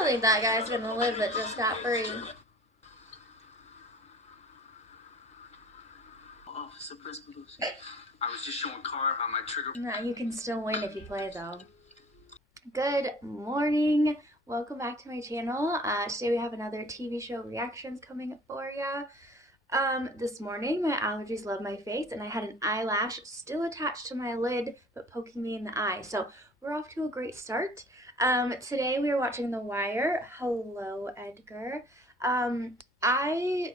don't think that guy's gonna live that just got free. Officer Principals. I was just showing Carve how my trigger. Nah, you can still win if you play though. Good morning. Welcome back to my channel. Today we have another TV show reactions coming for ya. This morning my allergies love my face and I had an eyelash still attached to my lid but poking me in the eye. So we're off to a great start. Today we are watching The Wire. Hello, Edgar. I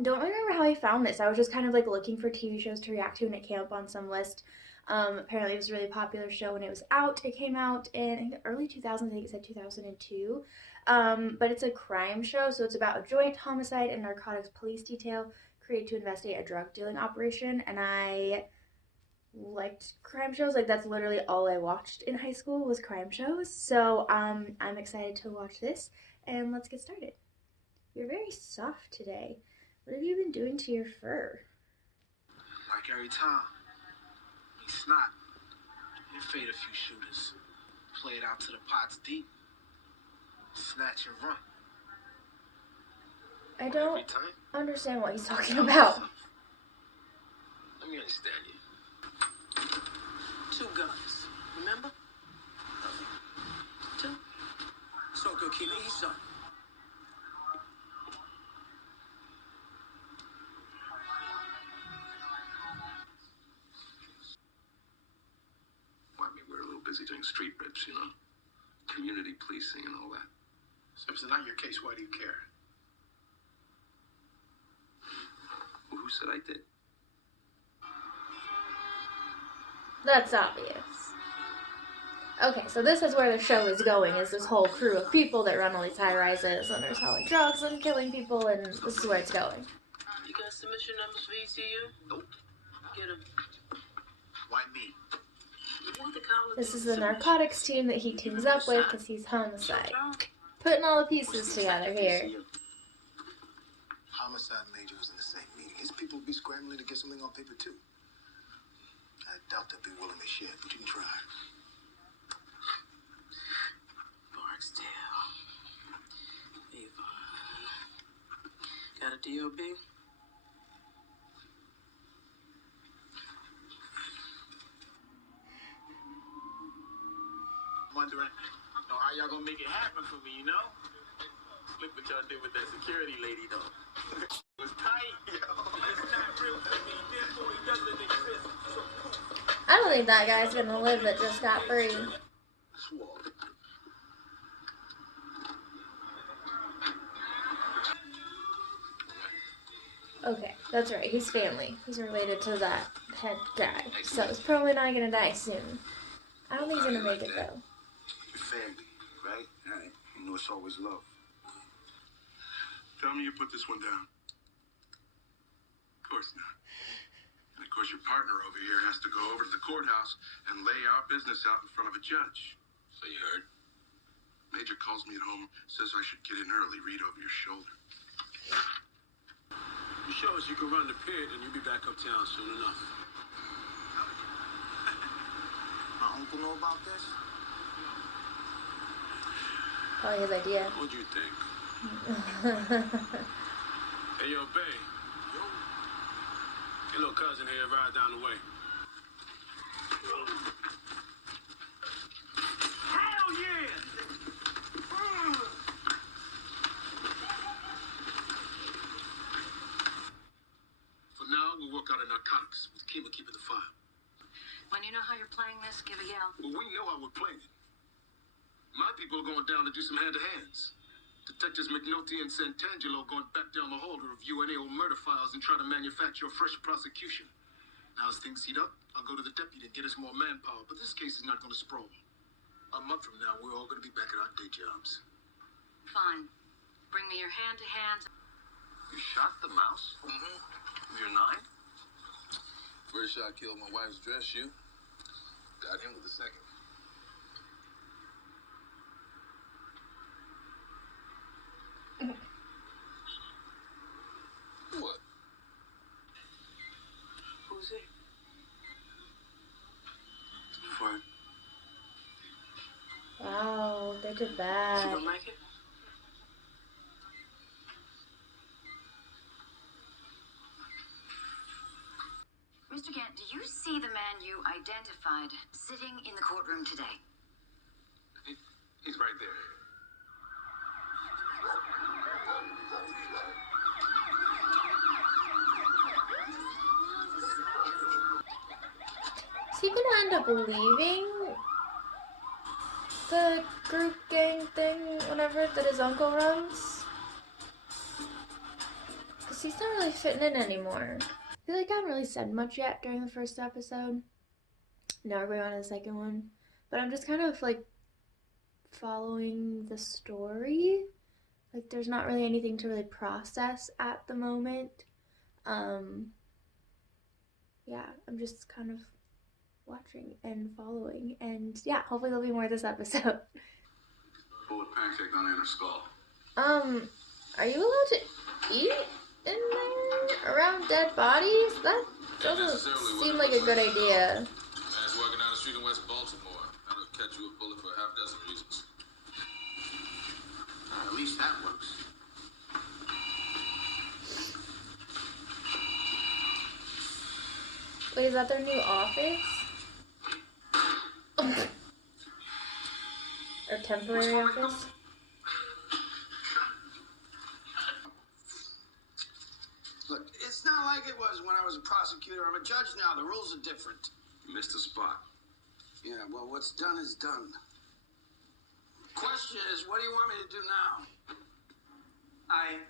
don't remember how I found this. I was just kind of like looking for TV shows to react to and it came up on some list. Apparently it was a really popular show when it was out. It came out in I think the early 2000s. I think it said 2002. But it's a crime show, so it's about a joint homicide and narcotics police detail created to investigate a drug dealing operation. And I liked crime shows. Like that's literally all I watched in high school was crime shows. So I'm excited to watch this and let's get started. You're very soft today. What have you been doing to your fur? Like every time. He snot. You fade a few shooters. Play it out to the pots deep. Snatch and run. I don't understand what he's talking about. Let me understand you. 2 guns. Remember? Two. So good, keep it easy. Busy doing street rips, you know, community policing and all that. So if it's not your case, why do you care? Well, who said I did? That's obvious. Okay, so this is where the show is going, is this whole crew of people that run all these high-rises and they're selling drugs and killing people, and this is where it's going. You got submission numbers for ECU? Nope. Get them. Why me? This is the narcotics team that he teams up with because he's homicide. Putting all the pieces together here. Homicide major was in the same meeting. His people will be scrambling to get something on paper too. I doubt they'll be willing to share, but you can try. Barksdale. Got a DOB? Wondering, how y'all gonna make it happen for me, you know? Look what y'all did with that security lady, though. It was tight, yo. It's not real to me, therefore it doesn't exist. So cool. I don't think that guy's gonna live that just got free. Okay, that's right, he's family. He's related to that head guy. So he's probably not gonna die soon. I don't think he's gonna make it though. Family, right? Right. You know it's always love. Tell me you put this one down. Of course not. And of course your partner over here has to go over to the courthouse and lay our business out in front of a judge. So you heard? Major calls me at home, says I should get in early, read over your shoulder. You show us you can run the pit and you'll be back uptown soon enough. My uncle know about this? Probably his idea. What'd you think? Hey, yo, Bay. Your little cousin here right down the way. Hell yeah! For now, we'll work out of narcotics, with Kima keeping the file. When you know how you're playing this, give a yell. Well, we know how we're playing it. My people are going down to do some hand-to-hands. Detectives McNulty and Santangelo going back down the hall to review any old murder files and try to manufacture a fresh prosecution. Now as things heat up, I'll go to the deputy and get us more manpower, but this case is not going to sprawl. A month from now, we're all going to be back at our day jobs. Fine. Bring me your hand-to-hands. You shot the mouse? Mm-hmm. You're 9? First shot killed my wife's dress shoe. Got him with the second. What? Who's it? Wow, they're Go to You bed. don't like it? Mr. Gant, do you see the man you identified sitting in the courtroom today? He's right there. Is he gonna end up leaving the group gang thing, whatever, that his uncle runs? Because he's not really fitting in anymore. I feel like I haven't really said much yet during the first episode. Now we're going on to the second one. But I'm just kind of like following the story. Like there's not really anything to really process at the moment. Yeah, I'm just kind of watching and following, and yeah, hopefully there'll be more this episode. Bullet pancake on her skull. Are you allowed to eat in there around dead bodies? That doesn't seem like a good idea. Man's walking down the street in West Baltimore. That'll catch you a bullet for a half dozen reasons. At least that works. Wait, is that their new office? Or temporary office? Look, it's not like it was when I was a prosecutor. I'm a judge now. The rules are different. You missed a spot. Yeah, well, what's done is done. Question is, what do you want me to do now?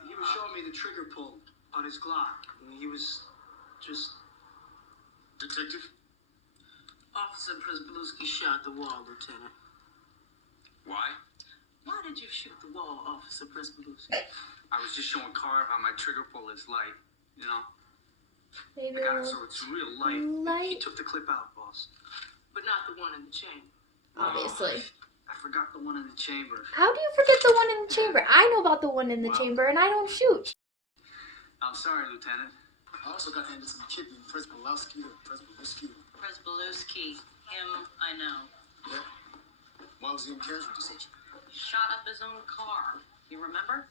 He was showing me the trigger pull on his Glock. And he was just... Detective? Officer Przybylewski shot the wall, Lieutenant. Why? Why did you shoot the wall, Officer Przybylewski? I was just showing Carve how my trigger pull is light, you know? Maybe I got it so it's real light. He took the clip out, boss. But not the one in the chamber. Obviously. I forgot the one in the chamber. How do you forget the one in the chamber? I know about the one in the chamber, and I don't shoot. I'm sorry, Lieutenant. I also got Anderson Kidney, Przybylewski, Przybylewski. Przybylewski. Him, I know. Yeah. Why was he in casualty section? He shot up his own car. You remember?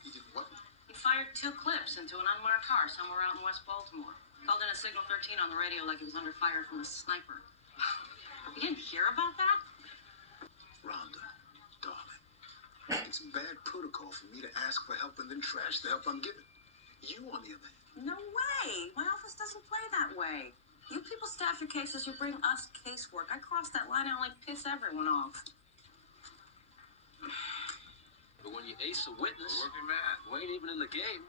He did what? He fired 2 clips into an unmarked car somewhere out in West Baltimore. Called in a signal 13 on the radio like he was under fire from a sniper. You didn't hear about that? Rhonda, darling, it's bad protocol for me to ask for help and then trash the help I'm given. You, on the other hand. No way. My office doesn't play that way. You people staff your cases, you bring us casework. I cross that line, I only piss everyone off. But when you ace a witness, Working man. we ain't even in the game.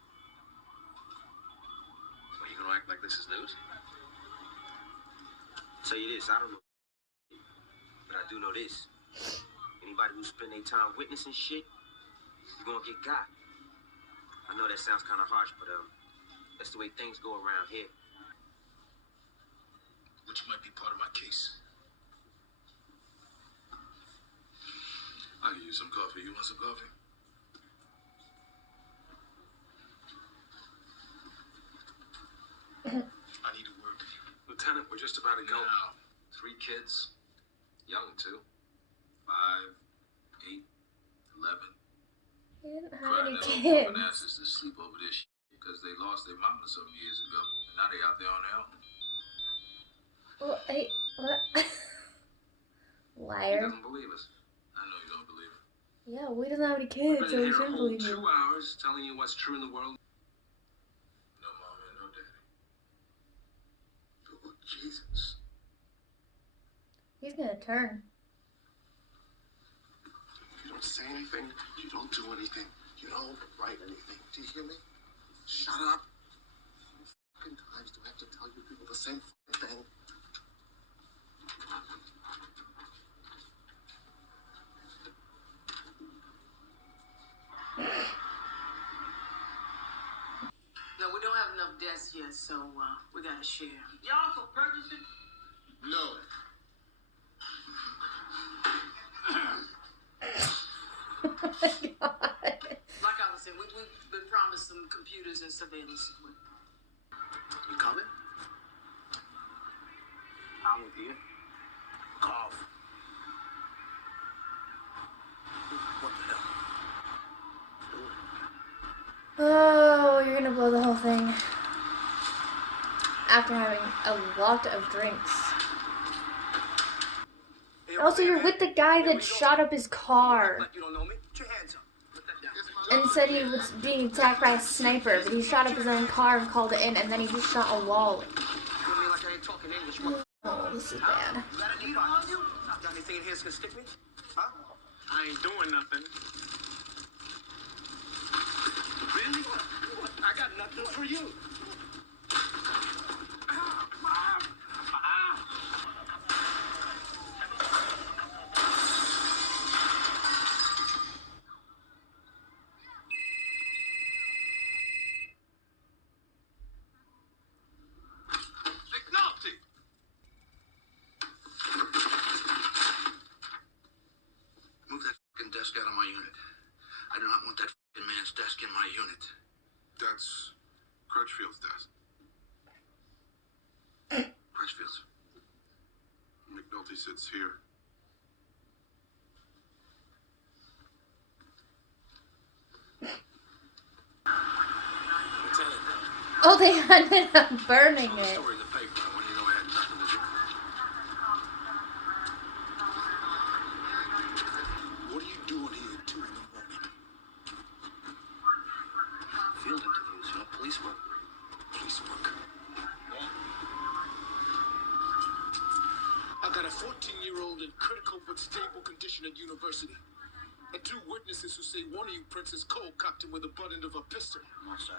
Are you gonna act like this is news? Tell you this, I don't know, but I do know this. Anybody who spend their time witnessing shit, you're gonna get got. I know that sounds kind of harsh, but that's the way things go around here. Which might be part of my case. I could use some coffee. You want some coffee? I need to work. Lieutenant, we're just about to go. Now. 3 kids. Young, too. 5, 8, 11. He didn't have Crying any their little kids. fucking asses to sleep over this shit because they lost their mama some years ago. And now they out there on their own. Well, what? He Liar. doesn't believe us. I know you don't believe it. Yeah, we doesn't have any We've kids, been so we here a shouldn't whole believe 2 you. hours telling you what's true in the world. No mama and no daddy. Oh, Jesus. He's gonna turn. You don't say anything. You don't do anything. You don't write anything. Do you hear me? Shut up. How many fucking times do I have to tell you people the same fucking thing? No, we don't have enough deaths yet, so we gotta share. Y'all for purchasing? No. Oh my god. Like I was saying, we've been promised some computers and surveillance equipment. You coming? I'm with you. Cough. to blow the whole thing after having a lot of drinks. Also, you're with the guy that shot up his car and said he was being attacked by a sniper, but he shot up his own car and called it in, and then he just shot a wall. Oh, this is bad. I ain't doing nothing. Really? I got nothing for you. McNulty! Move that fucking desk out of my unit. I do not want that fucking man's desk in my unit. That's Crutchfield's desk. Crutchfield's. McNulty sits here. Oh, they ended up burning it. Story in the paper. I want you to know I had nothing to do with it. What are you doing here at 2 in the morning? Field interviews, police work. Police work. I got a 14-year-old in critical but stable condition at university. And 2 witnesses who say one of you, Princess Cole, cocked him with the butt end of a pistol. No, sir.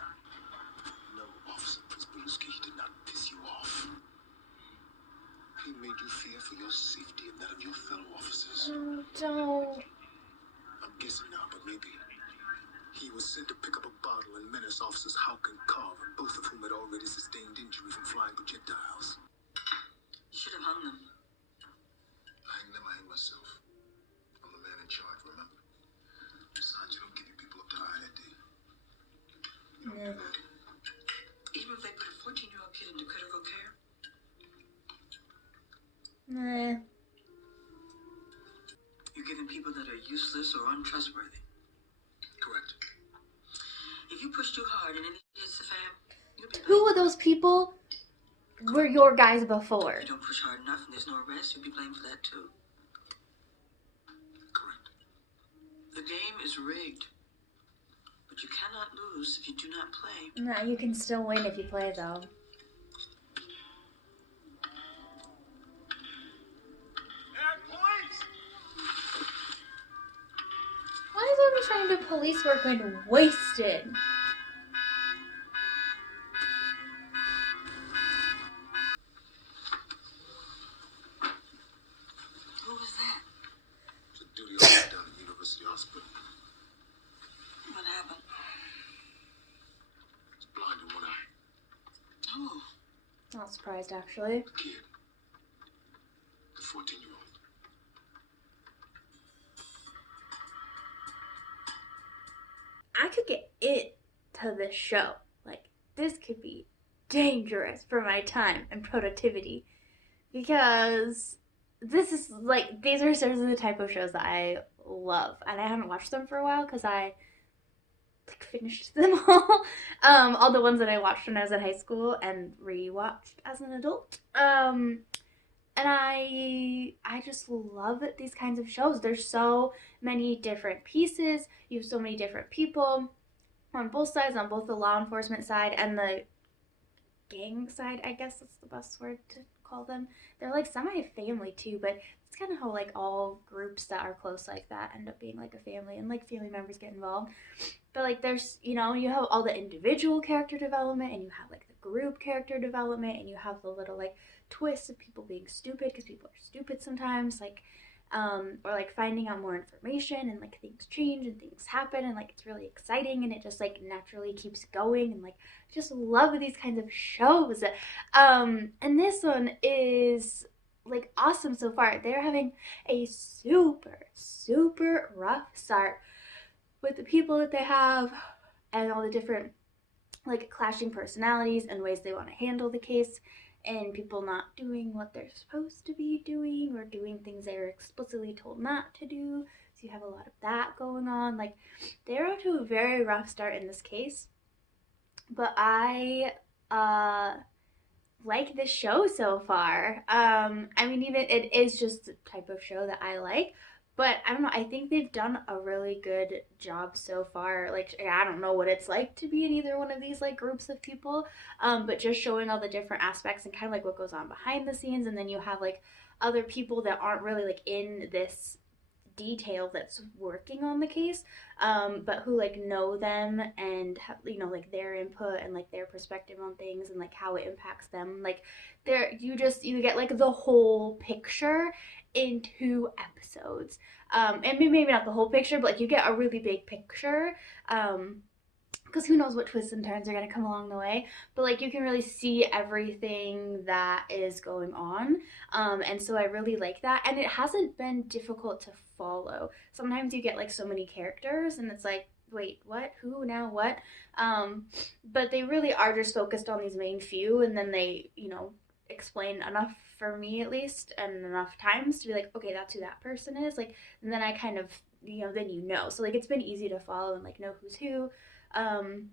No, Officer Prince Beluski, he did not piss you off. He made you fear for your safety and that of your fellow officers. Oh, don't. I'm guessing now, but maybe he was sent to pick up a bottle and menace officers Houck and Carver, both of whom had already sustained injury from flying projectiles. Should have hung them. I ain't never hang myself. I'm the man in charge, remember? Besides, you don't give your people up to IID. You don't do that. Even if they put a 14-year-old kid into critical care? Nah. You're giving people that are useless or untrustworthy. Correct. If you push too hard and anything hits the fan, you'll be Who were those people? Were your guys before? If you don't push hard enough and there's no arrest, you'll be blamed for that too. Correct. The game is rigged. But you cannot lose if you do not play. No, you can still win if you play, though. Why is everyone trying to do police work when wasted? Who was that? It's a duty officer down at University Hospital. What happened? He's blind in one eye. Oh. Not surprised, actually. The kid. The 14-year-old. I could get into this show. Like, this could be dangerous for my time and productivity. Because this is, like, these are seriously the type of shows that I love. And I haven't watched them for a while because I, like, finished them all the ones that I watched when I was in high school and rewatched as an adult. And I just love these kinds of shows. There's so many different pieces. You have so many different people on both sides, on both the law enforcement side and the gang side, I guess that's the best word to call them. They're like semi-family too, but it's kind of how like all groups that are close like that end up being like a family, and like family members get involved. But like there's, you know, you have all the individual character development, and you have like the group character development, and you have the little like twists of people being stupid because people are stupid sometimes, like or like finding out more information, and like things change and things happen, and like it's really exciting, and it just like naturally keeps going, and like just love these kinds of shows. And this one is like awesome so far. They're having a super rough start with the people that they have and all the different like clashing personalities and ways they want to handle the case, and people not doing what they're supposed to be doing or doing things they're explicitly told not to do. So you have a lot of that going on. Like they're off to a very rough start in this case. but I like this show so far. I mean, even it is just the type of show that I like, but I don't know. I think they've done a really good job so far. Like, I don't know what it's like to be in either one of these like groups of people, but just showing all the different aspects and kind of like what goes on behind the scenes, and then you have like other people that aren't really like in this detail that's working on the case, but who like know them and like their input and like their perspective on things and like how it impacts them. Like there, you get like the whole picture in 2 episodes, and maybe not the whole picture, but like you get a really big picture. Because who knows what twists and turns are going to come along the way, but like you can really see everything that is going on, and so I really like that, and it hasn't been difficult to follow. Sometimes you get like so many characters and it's like, wait, what, who, now what, um, but they really are just focused on these main few, and then they explain enough for me at least, and enough times to be like, okay, that's who that person is, like, and then I kind of then so like it's been easy to follow and like know who's who, um,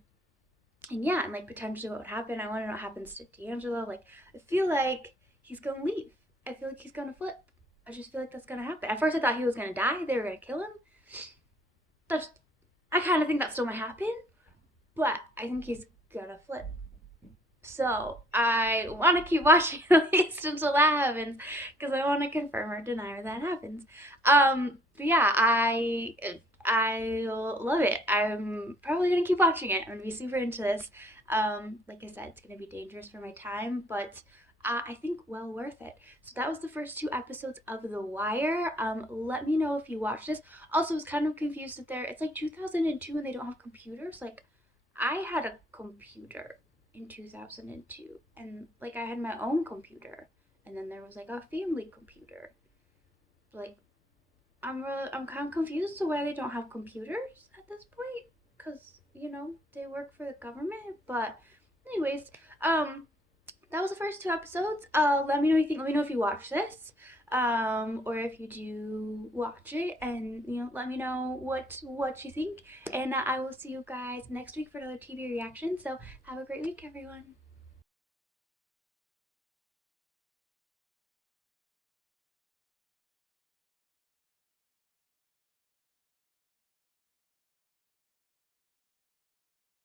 and yeah, and like potentially what would happen. I want to know what happens to D'Angelo. Like, I feel like he's gonna leave. I feel like he's gonna flip. I just feel like that's gonna happen. At first, I thought he was gonna die. They were gonna kill him. That's. I kind of think that still might happen, but I think he's gonna flip. So I want to keep watching at least until that happens, because I want to confirm or deny that happens. But yeah, I love it. I'm probably gonna keep watching it. I'm gonna be super into this. Like I said, it's gonna be dangerous for my time, but I think well worth it. So that was the first 2 episodes of The Wire. Let me know if you watch this. Also, I was kind of confused that it's like 2002 and they don't have computers. Like, I had a computer in 2002, and like I had my own computer, and then there was like a family computer. Like, I'm kind of confused to why they don't have computers at this point, because they work for the government. But anyways, that was the first 2 episodes. Let me know what you think. Let me know if you watch this, or if you do watch it, and let me know what you think. And I will see you guys next week for another TV reaction. So have a great week, everyone.